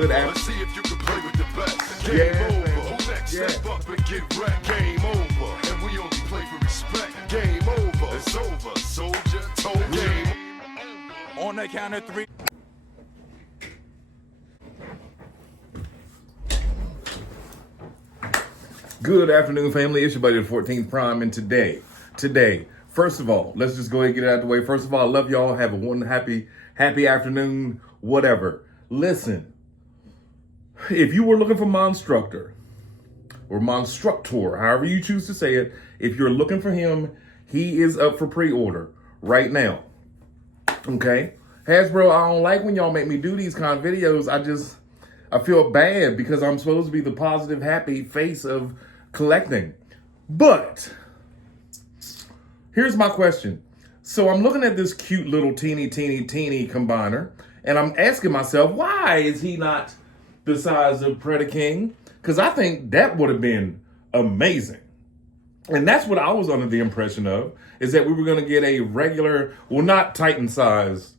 Good afternoon. Let's see if you can play with the best. Game Yeah, over. man. Who next? Yeah. Step up and get wrecked. Game over. And we only play for respect. Game over. It's over. Soldier told game. On the count of three. Good afternoon, family. It's your buddy, the 14th Prime, and today, first of all, let's just go ahead and get it out of the way. First of all, I love y'all. Have a one happy afternoon, whatever. Listen, if you were looking for Monstructor or Monstructor, however you choose to say it, if you're looking for him, he is up for pre-order right now. Okay? Hasbro, I don't like when y'all make me do these kind of videos. I feel bad because I'm supposed to be the positive, happy face of collecting. But here's my question. So I'm looking at this cute little teeny combiner, and I'm asking myself, why is he not the size of Predaking? Because I think that would have been amazing. And that's what I was under the impression of, is that we were going to get a regular, well, not Titan size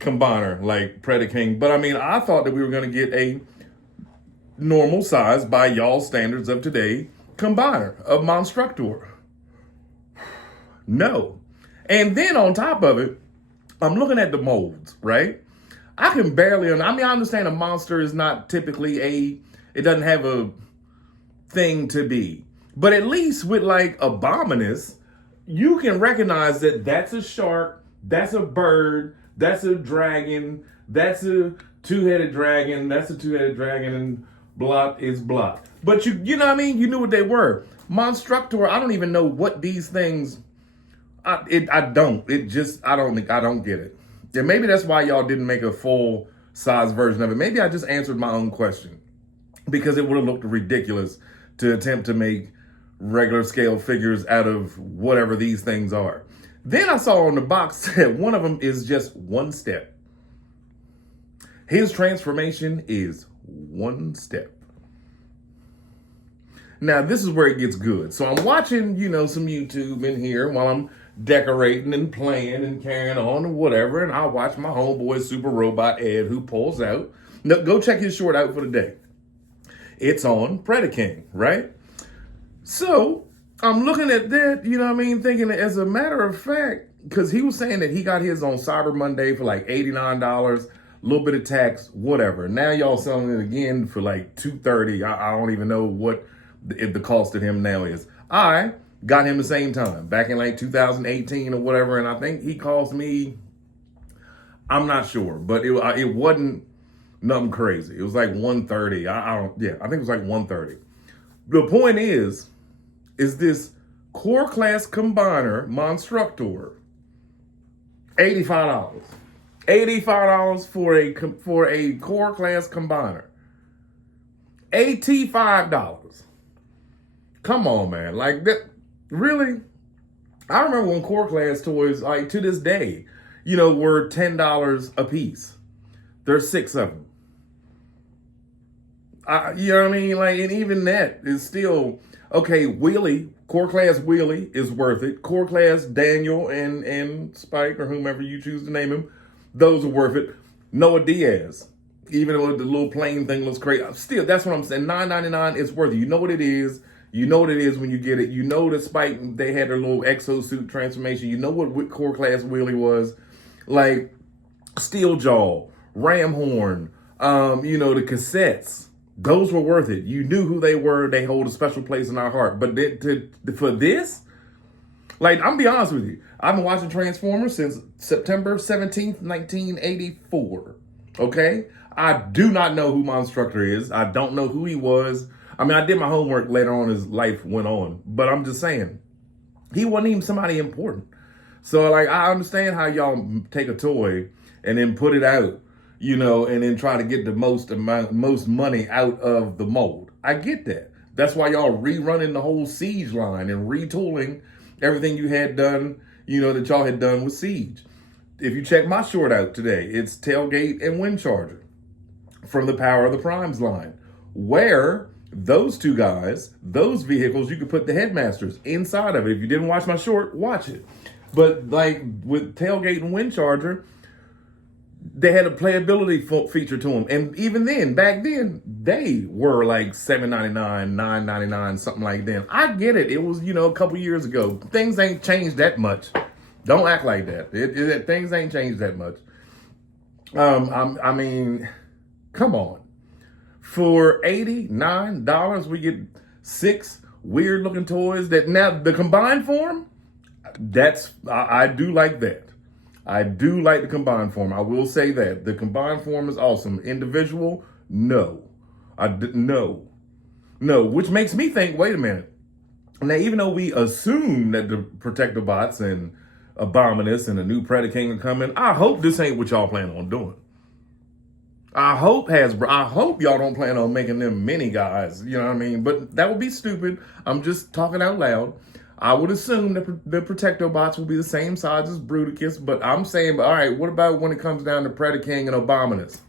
combiner like Predaking, but I mean, I thought that we were going to get a normal size, by y'all standards of today, combiner of Monstructor. No. And then on top of it, I'm looking at the molds, right? I can barely, I understand a monster is not typically it doesn't have a thing to be. But at least with like Abominus, you can recognize that that's a shark, that's a bird, that's a dragon, that's a two-headed dragon, and blot is blot. But you know what I mean? You knew what they were. Monstructor, I don't even know what these things, I don't get it. And maybe that's why y'all didn't make a full size version of it. Maybe I just answered my own question, because it would have looked ridiculous to attempt to make regular scale figures out of whatever these things are. Then I saw on the box that one of them is just one step. His transformation is one step. Now, this is where it gets good. So I'm watching, some YouTube in here while I'm decorating and playing and carrying on and whatever. And I watch my homeboy Super Robot Ed, who pulls out. Now, go check his short out for the day. It's on Predaking, right? So I'm looking at that, thinking that, as a matter of fact, because he was saying that he got his on Cyber Monday for like $89, a little bit of tax, whatever. Now y'all selling it again for like $230. I don't even know what the cost of him now is. I got him the same time, back in like 2018 or whatever, and I think he cost me, I'm not sure, but it wasn't nothing crazy. It was like $130. I think it was like $130. The point is this core class combiner Monstructor, $85. $85 for a core class combiner. $85. Come on, man. Like that, really? I remember when core class toys, like to this day, were $10 a piece. There's 6 of them. You know what I mean? Like, and even that is still, okay, Wheelie, core class Wheelie is worth it. Core class Daniel and Spike, or whomever you choose to name him, those are worth it. Noah Diaz, even though the little plain thing looks crazy, still, that's what I'm saying. $9.99 is worth it. You know what it is. You know what it is when you get it. You know that Spike, they had their little exosuit transformation. You know what core class Wheelie was. Like, Steel Jaw, Ram Horn, the cassettes. Those were worth it. You knew who they were. They hold a special place in our heart. But for this, like, I'm gonna be honest with you. I've been watching Transformers since September 17th, 1984. Okay? I do not know who Monstructor is. I don't know who he was. I did my homework later on as life went on. But I'm just saying, he wasn't even somebody important. So, like, I understand how y'all take a toy and then put it out, and then try to get the most money out of the mold. I get that. That's why y'all rerunning the whole Siege line and retooling everything you had done, that y'all had done with Siege. If you check my short out today, it's Tailgate and Wind Charger from the Power of the Primes line, where those two guys, those vehicles, you could put the headmasters inside of it. If you didn't watch my short, watch it. But like with Tailgate and Wind Charger, they had a playability feature to them. And even then, back then, they were like $7.99, $9.99, something like that. I get it. It was, a couple years ago. Things ain't changed that much. Don't act like that. Things ain't changed that much. I mean, come on. For $89, we get 6 weird looking toys that now the combined form, I do like that. I do like the combined form. I will say that the combined form is awesome. Individual, no, no, which makes me think, wait a minute. Now, even though we assume that the Protector Bots and Abominus and the new Predaking are coming, I hope this ain't what y'all plan on doing. I hope y'all don't plan on making them mini guys, you know what I mean? But that would be stupid. I'm just talking out loud. I would assume that the Protector Bots will be the same size as Bruticus, but I'm saying, all right, what about when it comes down to Predaking and Abominus?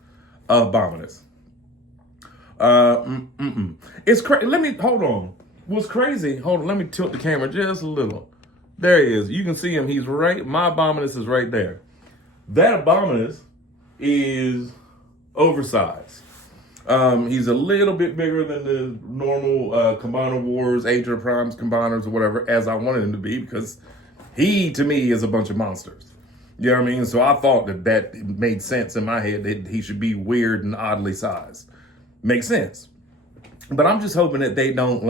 It's crazy. Hold on. What's crazy? Hold on, let me tilt the camera just a little. There he is. You can see him. He's right. My Abominus is right there. That Abominus is oversized. He's a little bit bigger than the normal Combiner Wars, Age of the Primes combiners or whatever, as I wanted him to be, because he, to me, is a bunch of monsters. You know what I mean? So I thought that made sense in my head, that he should be weird and oddly sized. Makes sense. But I'm just hoping that they don't,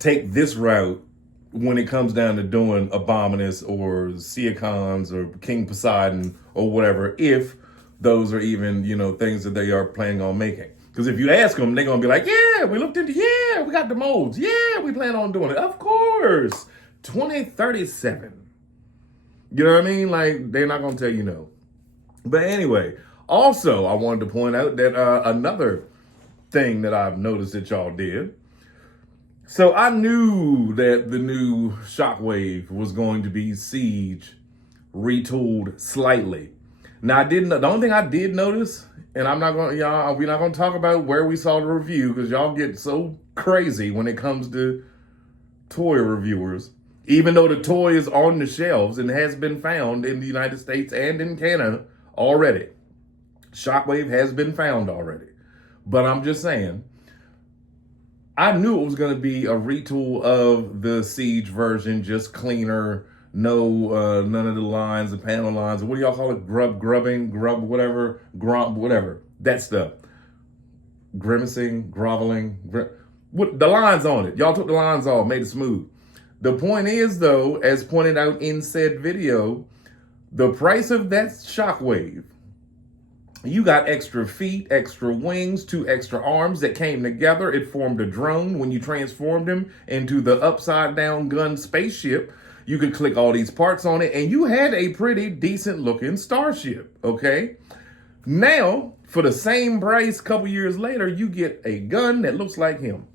take this route when it comes down to doing Abominus or Seacons or King Poseidon or whatever, if those are even, things that they are planning on making. Because if you ask them, they're going to be like, yeah, we looked into, we got the molds. Yeah, we plan on doing it. Of course. 2037. You know what I mean? They're not going to tell you no. But anyway, also, I wanted to point out that another thing that I've noticed that y'all did. So I knew that the new Shockwave was going to be Siege retooled slightly. Now, the only thing I did notice, and we're not going to talk about where we saw the review, because y'all get so crazy when it comes to toy reviewers, even though the toy is on the shelves and has been found in the United States and in Canada already. Shockwave has been found already. But I'm just saying, I knew it was going to be a retool of the Siege version, just cleaner. No, none of the lines, the panel lines, what do y'all call it? Grubbing, whatever, whatever. That stuff. Grimacing, groveling, the lines on it. Y'all took the lines off, made it smooth. The point is, though, as pointed out in said video, the price of that Shockwave, you got extra feet, extra wings, 2 extra arms that came together. It formed a drone when you transformed him into the upside down gun spaceship. You could click all these parts on it, and you had a pretty decent looking starship, okay? Now, for the same price, a couple years later, you get a gun that looks like him.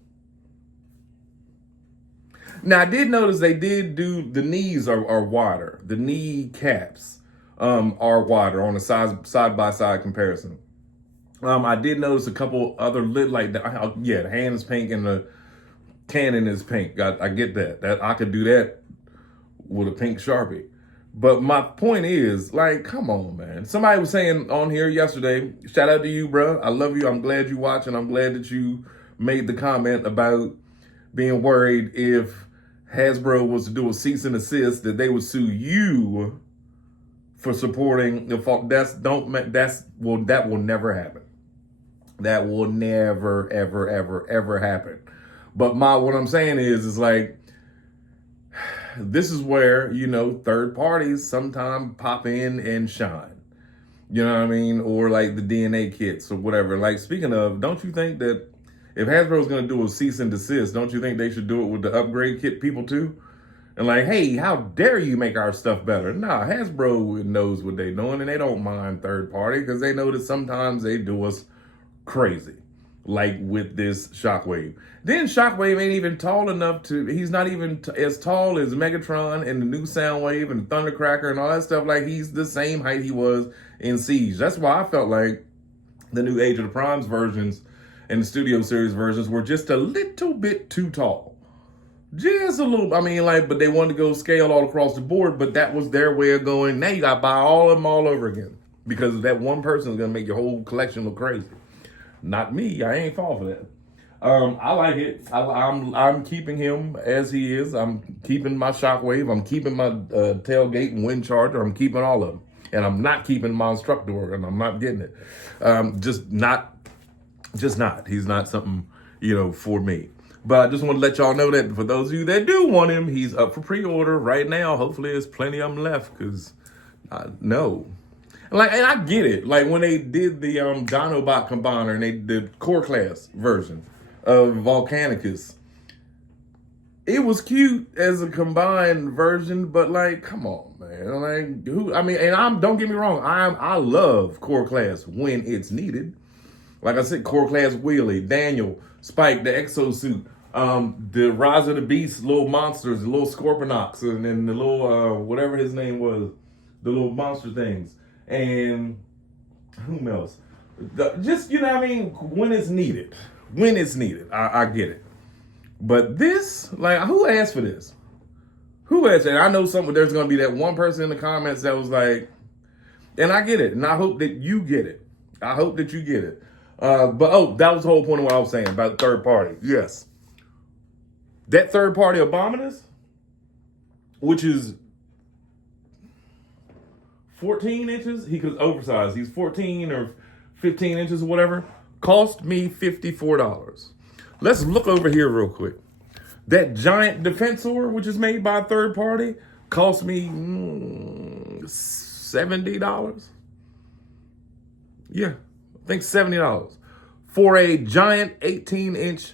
Now, I did notice they did do, the knees are wider. The knee caps are wider on a side-by-side comparison. I did notice a couple other the hand is pink and the cannon is pink. I get that. I could do that with a pink Sharpie. But my point is, come on, man. Somebody was saying on here yesterday, shout out to you, bro. I love you. I'm glad you watching. I'm glad that you made the comment about being worried if Hasbro was to do a cease and desist, that they would sue you for supporting the fault. That will never happen. That will never, ever, ever, ever happen. But what I'm saying is this is where, third parties sometimes pop in and shine. You know what I mean? Or the DNA kits or whatever. Speaking of, don't you think that if Hasbro's going to do a cease and desist, don't you think they should do it with the upgrade kit people too? And hey, how dare you make our stuff better? Nah, Hasbro knows what they're doing, and they don't mind third party, because they know that sometimes they do us crazy. With this Shockwave. Then Shockwave ain't even tall enough he's not even as tall as Megatron and the new Soundwave and the Thundercracker and all that stuff. He's the same height he was in Siege. That's why I felt like the new Age of the Primes versions and the Studio Series versions were just a little bit too tall. Just a little, but they wanted to go scale all across the board, but that was their way of going, now you gotta buy all of them all over again. because that one person is gonna make your whole collection look crazy. Not me. I ain't fall for that. I like it. I'm keeping him as he is. I'm keeping my Shockwave. I'm keeping my tailgate and wind charger. I'm keeping all of them, and I'm not keeping Monstructor, and I'm not getting it. Just not. He's not something for me. But I just want to let y'all know that for those of you that do want him, he's up for pre-order right now. Hopefully, there's plenty of them left because no. And I get it. Like when they did the Dinobot combiner and they did core class version of Volcanicus, it was cute as a combined version, but like, come on, man. Like don't get me wrong, I love core class when it's needed. Like I said, core class Wheelie, Daniel, Spike, the exosuit, the Rise of the Beast, little monsters, the little Scorponok, and then the little whatever his name was, the little monster things. And whom else? Just, when it's needed. When it's needed. I get it. But this, like, who asked for this? Who asked? And I know there's going to be that one person in the comments that was like, and I get it. And I hope that you get it. I hope that you get it. But that was the whole point of what I was saying about third party. Yes. That third party Abominus, which is 14 inches, he was oversized. He's 14 or 15 inches or whatever. Cost me $54. Let's look over here real quick. That giant Defensor, which is made by a third party, cost me $70. Yeah, I think $70 for a giant 18-inch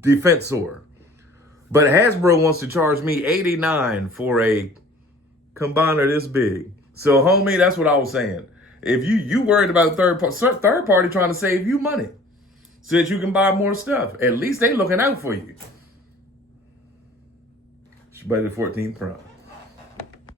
Defensor. But Hasbro wants to charge me $89 for a combiner this big. So, homie, that's what I was saying. If you worried about third party trying to save you money so that you can buy more stuff, at least they looking out for you. She better 14 Prime.